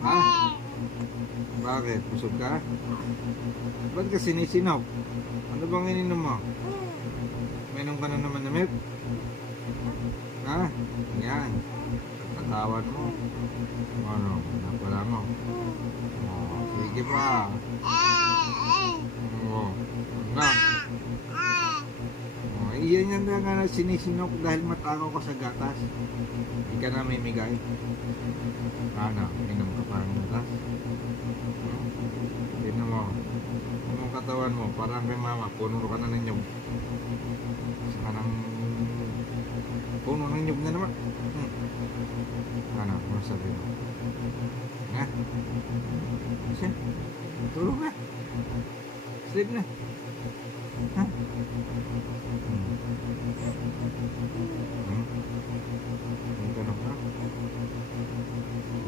Ha? Bakit? Busog ka? Ba't ka sinisinok? Ano bang ininom mo? Mainom ka na naman na milk? Ha? Yan. Katawan mo. Ano? Napala mo. Oh, sige pa. Oh. Na. Oh, iyan yan na sinisinok dahil matakaw ka sa gatas. Hindi ka na may migay. Ano? Inom ka parang gatas? Tignan mo. Ang katawan mo, parang kay mama, puno ka na ng nyug. Saka ng puno ng nyug na naman. Ano? Ano sabi mo? Nga? Kasi, tulog na. Sleep na.